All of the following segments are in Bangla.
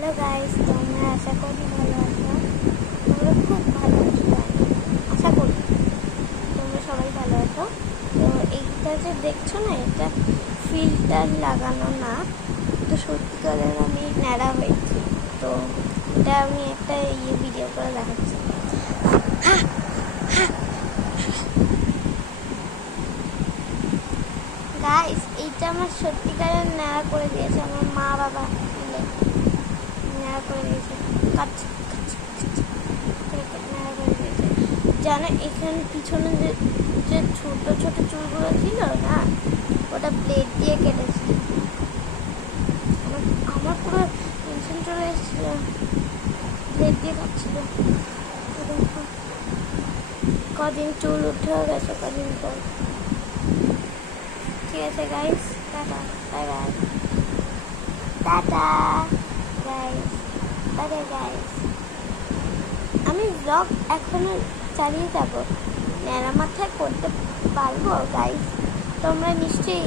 হ্যালো গাইস, তোমরা আশা করি ভালো আছো। তোমরা খুব ভালো আছো, আশা করি তোমরা সবাই ভালো আছো। তো এইটা যে দেখছো না, এটা ফিল্টার লাগানো না, তো সত্যিকারের আমি ন্যাড়া হয়েছি। তো এটা আমি একটা ভিডিও করে দেখাচ্ছি। গাইস, এইটা আমার সত্যিকারের ন্যাড়া করে দিয়েছে আমার মা বাবা মিলে। ন্যাড়া করে দিয়েছে, জানো এখানে পিছনে যে ছোট ছোট চুলগুলো ছিল না, ওটা ব্লেড দিয়ে কেটেছে। আমার পুরো টেনশন চলে এসেছিল, ব্লেড দিয়ে কাটছিল। কদিন চুল উঠেও গেছে কদিন পর। ঠিক আছে guys, tata, bye bye, tata guys, bye bye guys. আমি ব্লগ এখনো চালিয়ে যাব, ন্যাড়া মাথায় করতে পারবো গাইস। তোমরা নিশ্চয়ই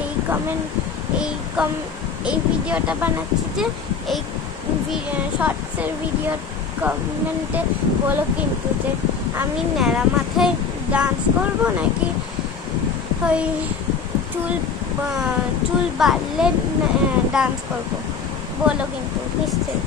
এই ভিডিওটা বানাচ্ছি যে এই শর্টসের ভিডিও কমেন্টে বলো কিন্তু যে আমি ন্যাড়া মাথায় ডান্স করব নাকি ওই চুল বাড়লে ডান্স করব, বলো কিন্তু নিশ্চয়ই।